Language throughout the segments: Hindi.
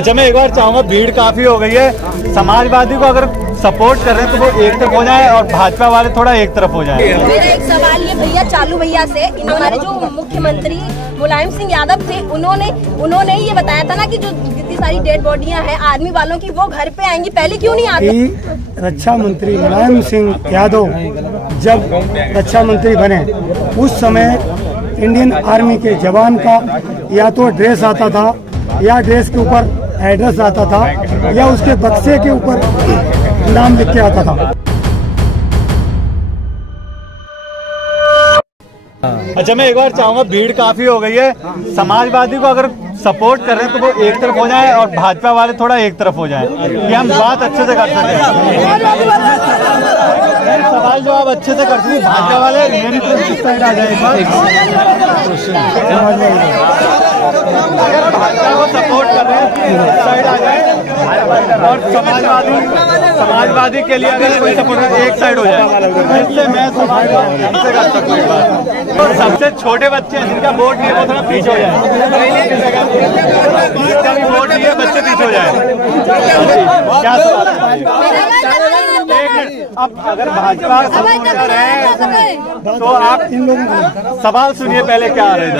अच्छा, मैं एक बार चाहूंगा, भीड़ काफी हो गई है, समाजवादी को अगर सपोर्ट कर रहे हैं तो वो एक तरफ हो जाए और भाजपा वाले थोड़ा एक तरफ हो जाए। मेरा एक सवाल ये भैया चालू भैया से, हमारे जो मुख्यमंत्री मुलायम सिंह यादव थे, उन्होंने ये बताया था ना कि जो जितनी सारी डेड बॉडियां हैं आर्मी वालों की वो घर पे आएंगी, पहले क्यों नहीं आती? रक्षा मंत्री मुलायम सिंह यादव जब रक्षा मंत्री बने उस समय इंडियन आर्मी के जवान का या तो ड्रेस आता था या ड्रेस के ऊपर एड्रेस आता था या उसके बक्से के ऊपर नाम लिख के आता था। अच्छा, मैं एक बार चाहूंगा, भीड़ काफी हो गई है, समाजवादी को अगर सपोर्ट कर रहे हैं तो वो एक तरफ हो जाए और भाजपा वाले थोड़ा एक तरफ हो जाए, कि हम बात अच्छे से कर सकें, सवाल जवाब अच्छे से कर सकें। भाजपा वाले मेरी तरफ किस साइड आ जाए, अगर भाजपा को सपोर्ट कर रहे हैं साइड आ जाए और समाजवादी के लिए अगर कोई सपोर्ट एक साइड हो जाए, इससे मैं समाजवादी हमसे कर सकूँ एक बार। और सबसे छोटे बच्चे हैं जिनका वोट नहीं है वो थोड़ा पीछे हो जाए, जिसका भी वोट नहीं है बच्चे पीछे हो जाए। क्या सवाल? अब अगर भाजपा सपोर्ट कर रहे हैं तो आप इन लोगों को सवाल सुनिए पहले क्या आ रहे हैं।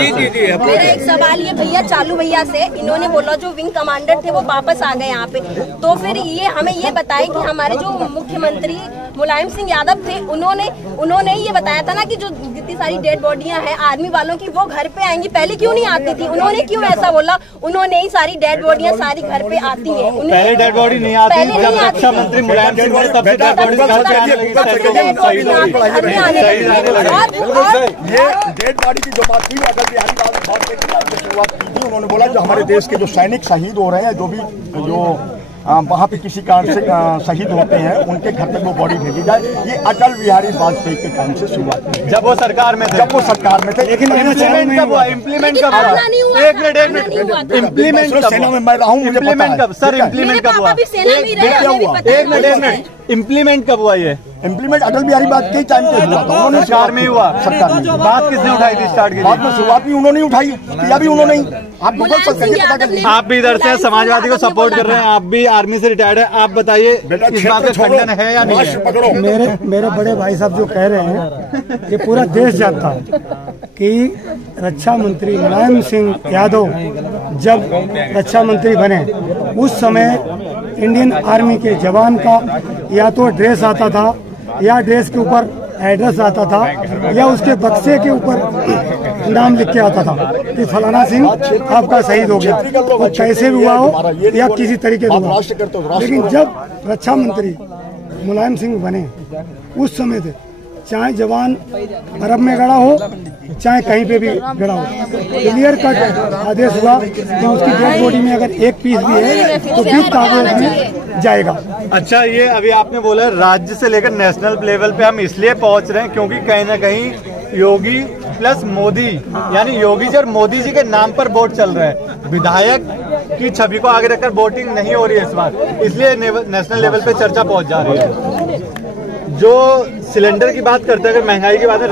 मेरा एक सवाल ये भैया चालू भैया से, इन्होंने बोला जो विंग कमांडर थे वो वापस आ गए यहाँ पे, तो फिर ये हमें ये बताए कि हमारे जो मुख्यमंत्री मुलायम सिंह यादव थे, उन्होंने ये बताया था ना कि जो जितनी सारी डेड बॉडियां हैं आर्मी वालों की वो घर पे आएंगी, पहले क्यों नहीं आती थी? उन्होंने क्यों ऐसा बोला? उन्होंने ही सारी डेड बॉडियां सारी घर पे आती हैं। पहले डेड बॉडी नहीं आती, जब रक्षा मंत्री मुलायम सिंह ने तब डेड बॉडी घर पे आने लगी। ये डेड बॉडी की जो बात थी अटल बिहारी वाजपेयी की शुरुआत की थी, उन्होंने बोला जो हमारे देश के जो सैनिक शहीद हो रहे हैं, जो भी जो वहाँ पे किसी कारण से शहीद होते हैं, उनके घर तक वो बॉडी भेजी जाए। ये अटल बिहारी वाजपेयी के टाइम से शुरुआत हुई, जब वो सरकार में थे। लेकिन इम्प्लीमेंट कब हुआ? इम्प्लीमेंट कब हुआ? एक मिनट, इम्प्लीमेंट सेना में मैं रहा हूँ, मुझे पता है। सर इम्प्लीमेंट कब हुआ? एक मिनट, इम्प्लीमेंट कब हुआ? ये इम्प्लीमेंट अटल बिहारी वाजपेयी टाइम पे हुआ था, उन्होंने सरकार में हुआ। सरकार में बात किसने उठाई थी स्टार्ट की? बाद में शुरुआत भी उन्होंने उठाई, किया भी उन्होंने ही। आप बोल सकते हैं, आप भी इधर से समाजवादी को सपोर्ट कर रहे हैं, आप भी आर्मी से रिटायर्ड है, आप बताइए इस बात का खंडन है या नहीं है? मेरे बड़े भाई साहब जो कह रहे हैं ये पूरा देश जानता है कि रक्षा मंत्री मुलायम सिंह यादव जब रक्षा मंत्री बने उस समय इंडियन आर्मी के जवान का या तो ड्रेस आता था या ड्रेस के ऊपर एड्रेस आता था या उसके बक्से के ऊपर नाम लिख के आता था कि फलाना सिंह आपका शहीद हो गया, वो कैसे भी हुआ हो या किसी तरीके से हुआ। लेकिन जब रक्षा मंत्री मुलायम सिंह बने उस समय से चाहे जवान अरब में गड़ा हो चाहे कहीं पे भी गड़ा हो, क्लियर कट आदेश हुआ कि उसकी डेड बॉडी में अगर एक पीस भी है तो गिफ्ट आदेश में जाएगा। अच्छा, ये अभी आपने बोला राज्य से लेकर नेशनल लेवल पे हम इसलिए पहुंच रहे हैं क्योंकि कहीं ना कहीं योगी प्लस मोदी यानी योगी जी और मोदी जी के नाम पर वोट चल रहे हैं। विधायक की छवि को आगे रखकर वोटिंग नहीं हो रही है इस बार, इसलिए नेशनल लेवल पे चर्चा पहुंच जा रही है। जो सिलेंडर की बात करते हैं, अगर महंगाई की बात है,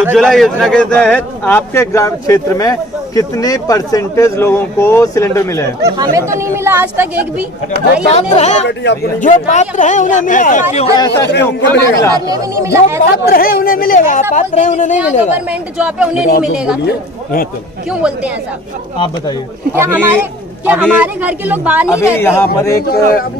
उज्ज्वला योजना के तहत आपके ग्राम क्षेत्र में कितने परसेंटेज लोगों को सिलेंडर मिले हैं? हमें तो नहीं मिला आज तक एक भी। जो पात्र है उन्हें मिलेगा। ऐसा क्यों? जो पात्र है उन्हें मिलेगा, पात्र है उन्हें नहीं मिलेगा। गवर्नमेंट जॉब है उन्हें नहीं मिलेगा, क्यों बोलते हैं ऐसा? आप बताइए। क्या हमारे घर के लोग बाहर नहीं रहते? यहाँ पर एक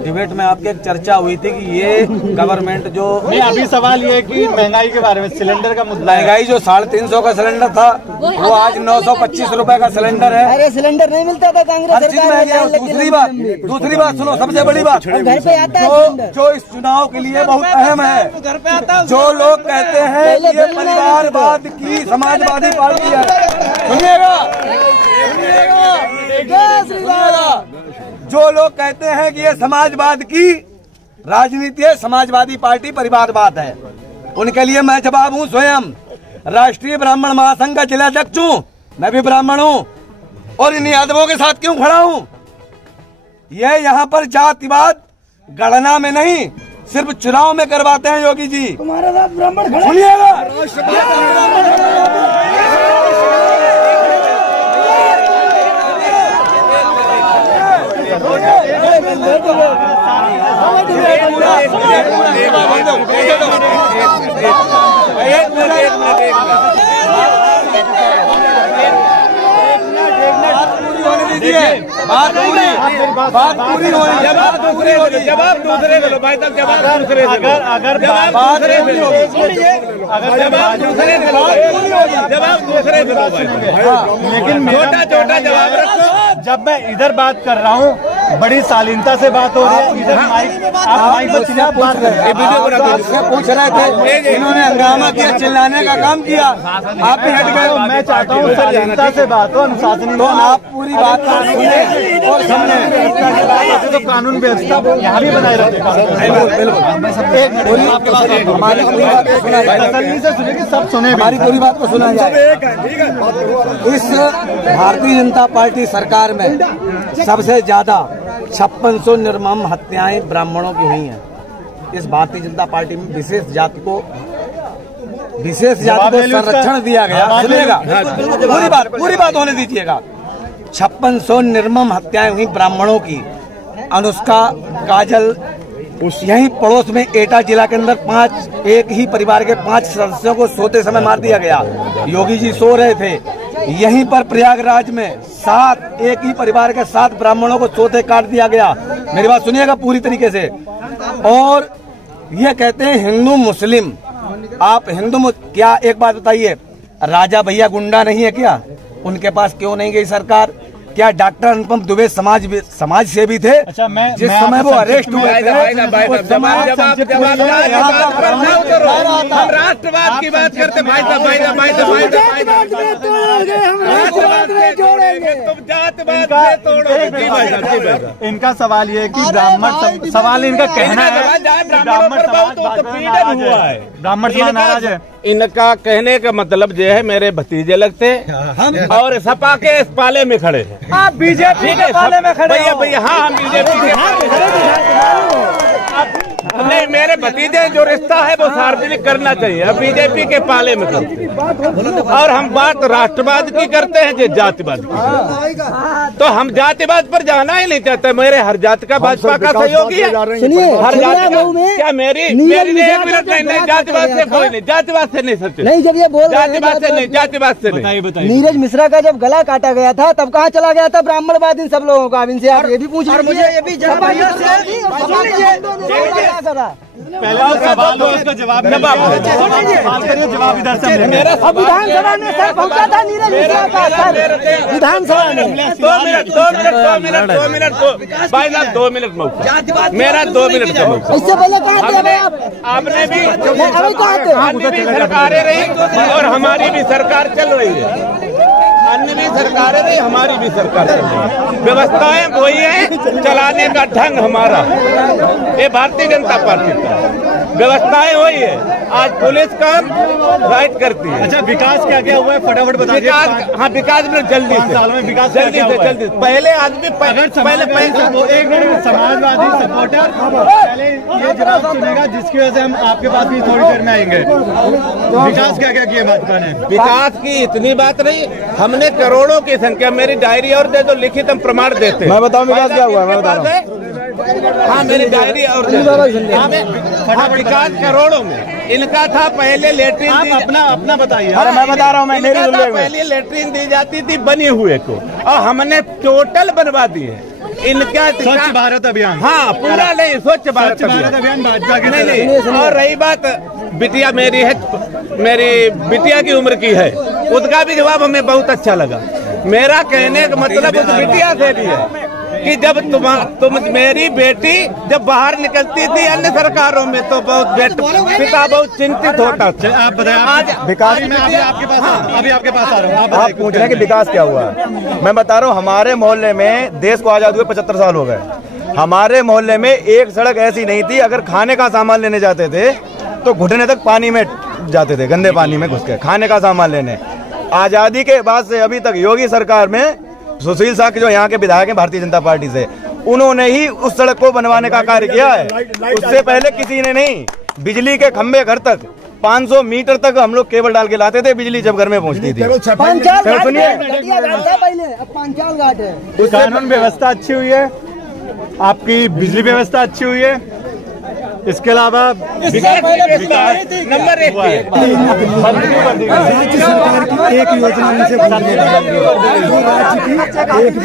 डिबेट में आपकी एक चर्चा हुई थी कि ये गवर्नमेंट जो नहीं, अभी सवाल ये है कि महंगाई के बारे में सिलेंडर का मुद्दा। महंगाई जो 350 का सिलेंडर था वो आज 925 रुपए का सिलेंडर है। अरे सिलेंडर नहीं मिलता था कांग्रेस सरकार। दूसरी बात सुनो, सबसे बड़ी बात घर पे आता है जो इस चुनाव के लिए बहुत अहम है। घर पे आता है जो लोग कहते हैं ये परिवारवाद की समाजवादी पार्टी है। सुनिएगा, जो लोग कहते हैं कि ये समाजवाद की राजनीति है, समाजवादी पार्टी परिवारवाद है, उनके लिए मैं जवाब हूँ स्वयं। राष्ट्रीय ब्राह्मण महासंघ का जिलाध्यक्ष हूँ, मैं भी ब्राह्मण हूँ और इन यादवों के साथ क्यों खड़ा हूँ? ये यहाँ पर जातिवाद गणना में नहीं सिर्फ चुनाव में करवाते हैं योगी जी। तुम्हारे साथ ब्राह्मण सुनिएगा, बात पूरी होनी, जवाब दूसरे को लो भाई साहब, जवाब दूसरे को। अगर बात पूरी होगी, जवाब दूसरे को लो, जवाब दूसरे को लो भाई। लेकिन छोटा छोटा जवाब रखो। जब मैं इधर बात कर रहा हूँ बड़ी शालीनता से बात हो रही है, इधर माइक पर चिल्ला बात कर रहे हैं। पूछ रहे थे, इन्होंने हंगामा किया, चिल्लाने का काम किया, आप भी हट गए। मैं चाहता हूँ शालीनता से बात हो, अनुशासन। तो आप पूरी बात सुने और समझे, तो कानून व्यवस्था यहाँ भी बनाए रखेगा। सब सुने, हमारी पूरी बात को सुना जाए। इस भारतीय जनता पार्टी सरकार में सबसे ज्यादा 5600 निर्मम हत्याएं ब्राह्मणों की हुई हैं। इस भारतीय जनता पार्टी में विशेष जाति को संरक्षण दिया गया। सुनिएगा, पूरी बात होने दीजिएगा। 5600 निर्मम हत्याएं हुई ब्राह्मणों की। अनुष्का, काजल, यहीं पड़ोस में एटा जिला के अंदर एक ही परिवार के 5 सदस्यों को सोते समय मार दिया गया। योगी जी सो रहे थे। यहीं पर प्रयागराज में एक ही परिवार के 7 ब्राह्मणों को सोते काट दिया गया। मेरी बात सुनिएगा पूरी तरीके से। और ये कहते हैं हिंदू मुस्लिम। आप क्या एक बात बताइए, राजा भैया गुंडा नहीं है क्या? उनके पास क्यों नहीं गई सरकार? क्या डॉक्टर अनुपम दुबे समाज सेवी थे? अच्छा, जिस समय वो अरेस्ट हुए थे, हम राष्ट्रवाद की बात करते भाई साहब, तुम जातवाद से तोड़ोगे। इनका सवाल ये है कि ब्राह्मण सवाल इनका कहना है ब्राह्मण समाज नाराज है। इनका कहने का मतलब ये है, मेरे भतीजे लगते हैं और सपा के इस पाले में खड़े हैं। आप बीजेपी के पाले में खड़े हो। भैया हाँ, हम बीजेपी के नहीं, मेरे भतीजे जो रिश्ता है वो सार्वजनिक करना चाहिए। अब बीजेपी के पाले में करते हैं और हम बात राष्ट्रवाद की करते हैं, जो जातिवाद की। तो हम जातिवाद पर जाना ही नहीं चाहते। मेरे हर जाति का भाजपा का सहयोगी है। हर जाति का क्या मेरी एक मिनट नहीं, जातिवाद से कोई नहीं, जातिवाद से नहीं सच नहीं। जब ये बोल जातिवाद से नहीं, जातिवाद से नहीं। नीरज मिश्रा का जब गला काटा गया था तब कहाँ चला गया था ब्राह्मणवाद इन सब लोगों का? इनसे आप ये भी पूछ लीजिए। मुझे ये भी पहले सवाल हो, उसका जवाब करिए। जवाब इधर से विधानसभा में सर पहुंचा था नीरज मिश्रा का सर, विधानसभा में। 2 मिनट भाई साहब, 2 मिनट मौका मेरा, 2 मिनट का मौका। इससे पहले कहाँ थे आप? आपने भी सरकारें रही और हमारी भी सरकार चल रही है। अन्य भी सरकारें रही, हमारी भी सरकार चल रही है। व्यवस्थाएं वही है, चलाने का ढंग हमारा। ये भारतीय जनता पार्टी का व्यवस्थाएं वही है। आज पुलिस काम राइट करती है। अच्छा, विकास क्या क्या हुआ है फटाफट बताइए। विकास में जल्दी से, साल में विकास जल्दी से। पहले आदमी पहले एक मिनट, समाजवादी सपोर्टर पहले ये जवाब सुनेगा, जिसकी वजह से हम आपके पास भी थोड़ी देर में आएंगे। विकास क्या क्या किया भाजपा ने? विकास की इतनी बात नहीं, हमने करोड़ों की संख्या, मेरी डायरी और दे दो, लिखित हम प्रमाण देते हैं। मैं बताऊं विकास क्या हुआ? मैं बता रहा हूँ। हाँ, मेरी डायरी और विकास करोड़ों में। इनका था पहले लेटरिन, अपना बताइए। अरे मैं बता रहा हूँ, पहले लेटरिन दी जाती थी बने हुए को, और हमने टोटल बनवा दी है। इनका स्वच्छ भारत अभियान, हाँ पूरा नहीं, स्वच्छ भारत अभियान भाजपा के नहीं। और रही बात बिटिया मेरी है, मेरी बिटिया की उम्र की है, उसका भी जवाब हमें बहुत अच्छा लगा। मेरा कहने का मतलब उस बिटिया से भी है कि जब तुम मेरी बेटी जब बाहर निकलती थी अन्य सरकारों में तो पिता बहुत चिंतित होता था। आप बताएं, आज विकास में अभी आपके पास आ रहा हूँ। आप पूछ रहे हैं कि विकास क्या हुआ है। मैं बता रहा हूँ, हमारे मोहल्ले में देश को आजाद हुए 75 साल हो गए। हमारे मोहल्ले में एक सड़क ऐसी नहीं थी, अगर खाने का सामान लेने जाते थे तो घुटने तक पानी में जाते थे, गंदे पानी में घुस के खाने का सामान लेने। आजादी के बाद से अभी तक योगी सरकार में सुशील साह जो यहाँ के विधायक हैं भारतीय जनता पार्टी से, उन्होंने ही उस सड़क को बनवाने का कार्य किया है। उससे पहले किसी ने नहीं। बिजली के खंभे घर तक 500 मीटर तक हम लोग केबल डाल के लाते थे, बिजली जब घर में पहुँचती थी। कानून व्यवस्था अच्छी हुई है, आपकी बिजली व्यवस्था अच्छी हुई है, इसके अलावा नंबर 1 राज्य सरकार की एक योजना इनसे बंद हो रही है, जो राज्य की एक भी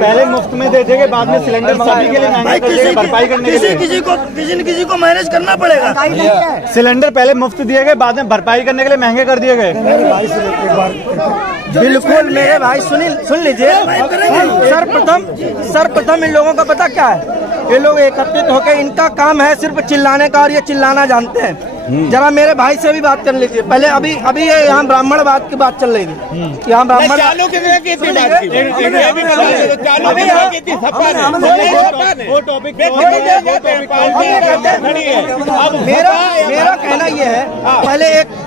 पहले मुफ्त में दे देंगे, बाद में सिलेंडर सभी के लिए महंगा कर देंगे, भरपाई करने के लिए किसी को मैनेज करना पड़ेगा। सिलेंडर पहले मुफ्त दिए गए, बाद में भरपाई करने के लिए महंगे कर दिए गए। बिल्कुल मेरे भाई सुन लीजिए। सर्वप्रथम इन लोगों का पता क्या है, ये लोग एकत्रित होकर इनका काम है सिर्फ चिल्लाने का, और ये चिल्लाना जानते हैं। जरा मेरे भाई से भी बात कर लीजिए। पहले अभी यहाँ ब्राह्मणवाद की बात चल रही थी, यहाँ ब्राह्मण मेरा कहना ये है, पहले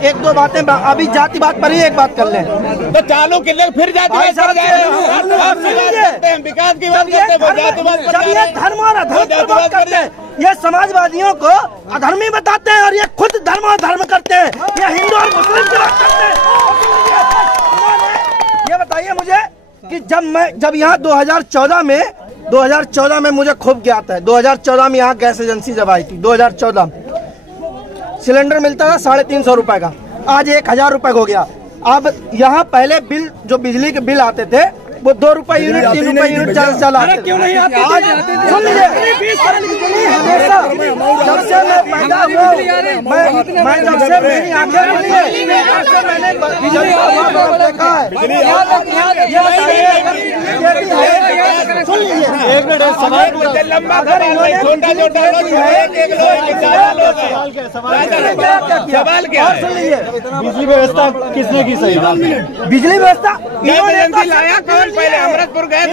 एक दो बातें, अभी जाति बात पर ही एक बात कर लें तो चालू के लिए फिर जाति विकास की बात करते हैं, धर्म और अधर्म की बात करते हैं। ये समाजवादियों को अधर्मी बताते हैं और ये खुद धर्म और धर्म करते हैं। ये हिंदू और मुस्लिम की बात करते हैं। ये बताइए मुझे कि जब यहाँ 2014 में मुझे खूब ज्ञात है, 2014 में यहाँ गैस एजेंसी जब आई थी, 2014 सिलेंडर मिलता था 350 रुपए का, आज 1000 रुपए हो गया। अब यहाँ पहले बिल, जो बिजली के बिल आते थे वो 2 रुपए यूनिट, 3 रुपए यूनिट चला। क्यों नहीं आते? सुन लीजिए, हमेशा जब से मैं पैदा हुआ, मैं जब से मेरी आंखें खुली है, मैंने बिजली देखा है। सुन लीजिए, एक मिनट सवाल क्या है? सुन लीजिए, बिजली व्यवस्था किसने की सही? बिजली व्यवस्था पहले अमृतपुर गए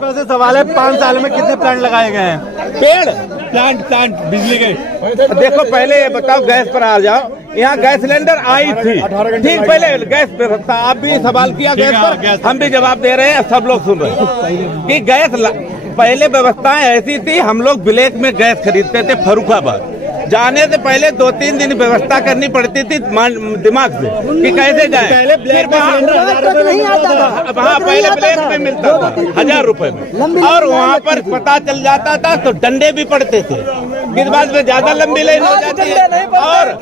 वैसे सवाल है, 5 साल में कितने प्लांट लगाए गए हैं? प्लांट बिजली के। देखो पहले ये बताओ, गैस पर आ जाओ। यहाँ गैस सिलेंडर आई थी, ठीक, पहले गैस व्यवस्था। आप भी सवाल किया गैस पर, हम भी जवाब दे रहे हैं, सब लोग सुन रहे हैं कि गैस पहले व्यवस्थाएं ऐसी थी। हम लोग ब्लैक में गैस खरीदते थे फर्रुखाबाद। जाने से पहले 2-3 दिन व्यवस्था करनी पड़ती थी दिमाग से कि कैसे जाए। पहले ब्लैक में नहीं आता था। हाँ, पहले ब्लैक में मिलता था 1000 रुपए में, और वहाँ पर पता चल जाता था तो डंडे भी पड़ते थे। किस बात में ज्यादा लंबी लाइन हो जाती है। और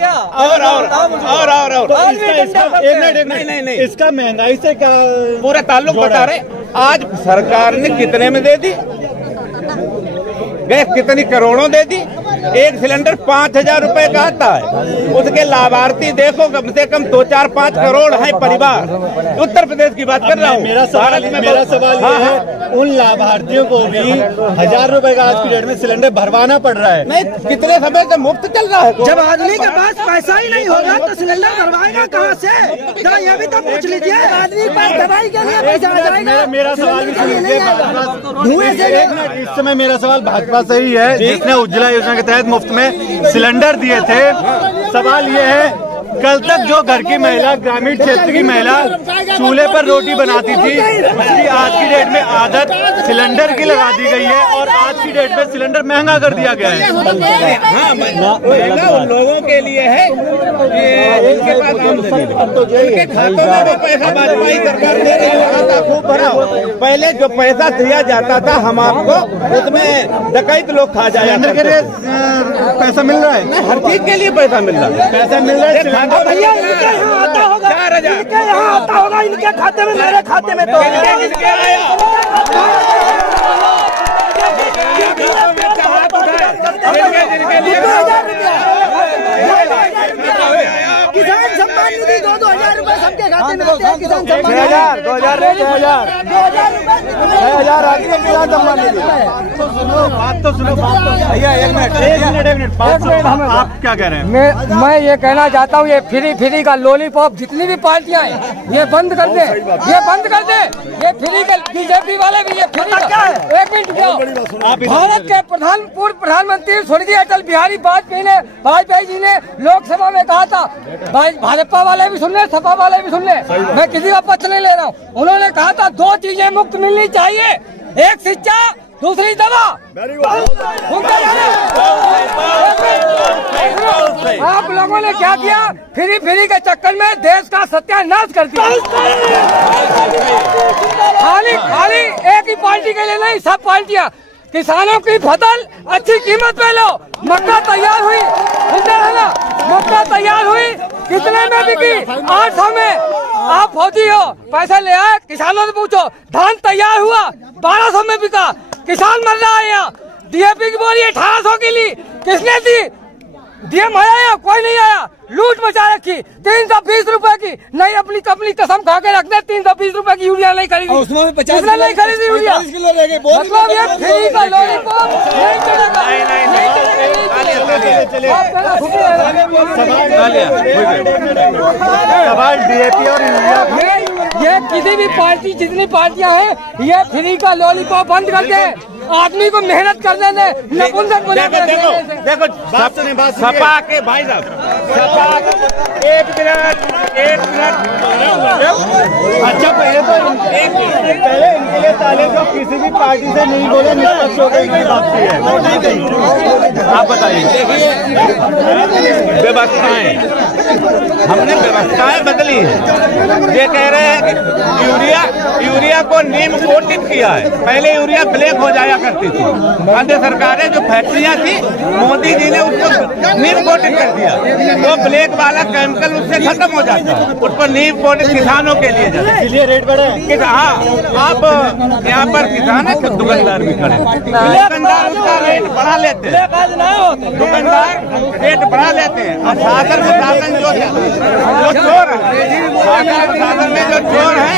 नहीं, इसका महंगाई से क्या पूरा ताल्लुक बता रहे। आज सरकार ने कितने में दे दी गैस, कितनी करोड़ों दे दी। एक सिलेंडर 5000 रुपए का आता है, उसके लाभार्थी देखो कम से कम 2-4-5 करोड़ है परिवार। उत्तर प्रदेश की बात कर रहा हूँ। मेरा सवाल ये है, उन लाभार्थियों को भी 1000 रुपए का आज की डेट में सिलेंडर भरवाना पड़ रहा है। नहीं, कितने समय से मुफ्त चल रहा है। जब आदमी के पास पैसा ही नहीं होगा तो सिलेंडर भरवाएगा कहाँ से? जरा ये भी तो पूछ लीजिए। आदमी के पास दवाई के लिए पैसा आ जाएगा। मेरा सवाल भी धुएं से। इस समय मेरा सवाल भाजपा से ही है, जिसने उज्ज्वला योजना के तहत मुफ्त में सिलेंडर दिए थे। सवाल ये है, कल तक जो घर की महिला, ग्रामीण क्षेत्र की महिला चूल्हे पर रोटी बनाती थी, उसकी आज की डेट में आदत सिलेंडर की लगा दी गई है, और आज की डेट में सिलेंडर महंगा कर दिया गया है। हाँ, महंगा उन लोगों के लिए है जिनके पास आमदनी, उनके खातों में वो पैसा भाजपा सरकार दे रही है। खाता खूब भरा। पहले जो पैसा दिया जाता था हम आपको, उसमें डकैत लोग खा जाए। सिलेंडर के लिए पैसा मिल रहा है, हर चीज के लिए पैसा मिल रहा है। पैसा मिल रहा है। भैया इनके यहाँ आता होगा, 4000 इनके यहाँ आता होगा, इनके खाते में, मेरे खाते में तो किसान सम्मान निधि 2,000 रुपए सबके खाते में आते हैं। किसान सम्मान 6,000 किसान सम्मान निधि। बात तो सुनो भैया, एक मिनट बात सुनो। आप क्या कह रहे हैं? मैं ये कहना चाहता हूँ, ये फ्री का लॉलीपॉप जितनी भी पार्टियां हैं ये बंद कर दे, ये बंद कर दे। ये फ्री के बीजेपी वाले भी ये फ्री क्या है? एक मिनट जाओ। भारत के पूर्व प्रधानमंत्री स्वर्गीय अटल बिहारी वाजपेयी जी ने लोकसभा में कहा था, भाजपा वाले भी सुन ले, सपा वाले भी सुन ले, मैं किसी का पक्ष नहीं ले रहा हूँ। उन्होंने कहा था 2 चीजें मुफ्त मिलनी चाहिए, एक शिक्षा, दूसरी दवा। आप लोगों ने क्या किया? फ्री के चक्कर में देश का सत्यानाश कर दिया। खाली एक ही पार्टी के लिए नहीं, सब पार्टियां। किसानों की फसल अच्छी कीमत पे लो। मक्का तैयार हुई, मक्का तैयार हुई, कितने में बिकी? 800 में। आप फौजी हो, पैसा ले आए, किसानों से पूछो। धान तैयार हुआ, 1200 में बिका। किसान मर रहा है यहाँ। डीएपी की बोली 1800 की ली, किसने दी? डीएम आया? कोई नहीं आया। लूट मचा रखी। 320 रुपए की नहीं, अपनी कसम खा के रखते 320 रुपए की यूरिया नहीं खरीदी। उसमें 50 नहीं खरीदी यूरिया। मतलब ये फ्री का लॉलीपॉप नहीं चलेगा। सवाल डीएपी और यूरिया, ये किसी भी पार्टी, जितनी पार्टियां हैं, ये फ्री का लॉलीपॉप बंद कर दे। आदमी को मेहनत करने दे। देखो सपा के भाई साहब, सपा एक मिनट अच्छा पहले तो पहले इनके लिए ताले जो किसी भी पार्टी से नहीं बोले, निष्पक्ष हो गई बात है। आप बताइए। व्यवस्थाएं, हमने व्यवस्थाएं बदली है। ये कह रहे हैं कि यूरिया को नीम कोटिंग किया है। पहले यूरिया ब्लैक हो जाया करती थी। अन्य सरकारें जो फैक्ट्रियां थी, मोदी जी ने उसको नीम कोटिंग कर दिया। तो ब्लैक वाला केमिकल उससे खत्म हो जाता है। उस पर नीम कोटिंग किसानों के लिए जाता है, इसलिए रेट बढ़े। हाँ, आप यहाँ पर किसान है, दुकानदार भी खड़े। दुकानदार उसका रेट बढ़ा लेते हैं, दुकानदार रेट बढ़ा लेते हैं। और साधन प्रशासन जो चोर है, साधन में जो चोर है,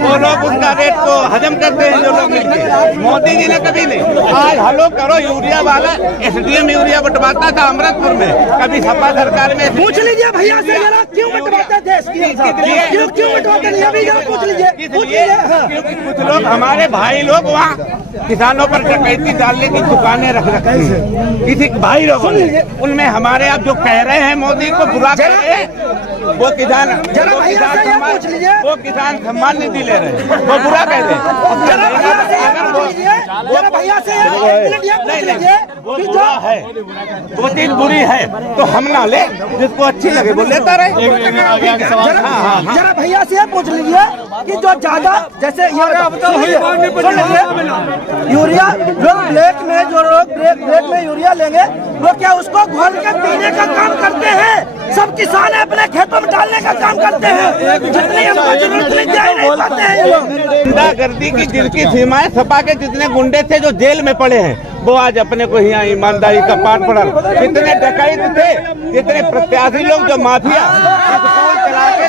वो लोग उसका रेट को हजम करते हैं। जो लोग मिलते, मोदी जी ने कभी नहीं। आज हलो करो यूरिया वाला, एसडीएम यूरिया बंटवाता था अमृतपुर में, कभी सपा सरकार में। पूछ लीजिए भैया से जरा, क्यों बंटवाते थे? क्यों बंटवाते नहीं? अभी जरा पूछ लीजिए। क्योंकि कुछ लोग, हमारे भाई लोग वहाँ किसानों पर डकैती डालने की दुकानें रख रखी है किसी भाई लोगों ने। उनमें हमारे आप जो कह रहे हैं मोदी को बुरा कह रहे हैं, वो किसान सम्मान निधि ले रहे हैं, वो बुरा कह रहे हैं। वो बुरा है, वो चीज बुरी है तो हम ना ले, जिसको अच्छी लगे वो लेता रहे। जरा भैया से पूछ लीजिए कि जो ज्यादा जैसे यूरिया जो ब्लैक में, जो लोग ब्लैक में यूरिया लेंगे, वो क्या उसको घोल के पीने का काम करते हैं? सब किसान अपने खेतों में डालने का काम करते हैं। जितनी हमको जरूरत नहीं पाते हैं ये लोग। गुंडागर्दी की जिनकी सीमाएं, सपा के जितने गुंडे थे जो जेल में पड़े हैं, वो आज अपने को यहाँ ईमानदारी का पाठ पढ़ा। जितने डकैत थे, जितने प्रत्याशी लोग जो माफिया चला के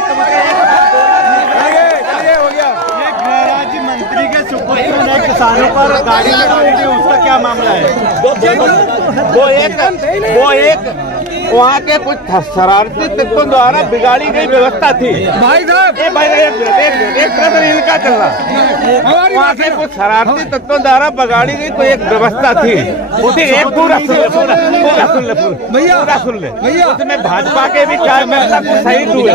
राज्य मंत्री के सुपुत्र ने किसानों पर गाड़ी चढ़ाई थी, उसका क्या मामला है? वो एक वहाँ के कुछ शरारती तत्वों द्वारा बिगाड़ी गई व्यवस्था थी। भाई साहब एक कदर इनका चल रहा। वहाँ के कुछ शरारती तत्वों द्वारा बिगाड़ी गई तो एक व्यवस्था थी, उसी एक पूरा सुन ले भैया। उसमें भाजपा के भी क्या कुछ शहीद हुए।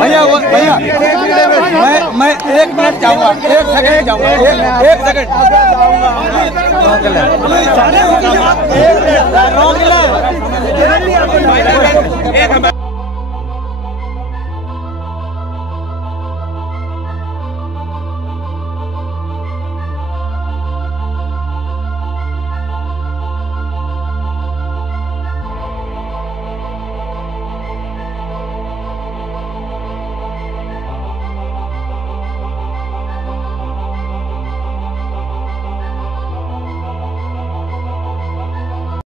भैया मैं 1 मिनट चाहूँगा, 1 सेकंड चाहूँगा, 1 सेकंड।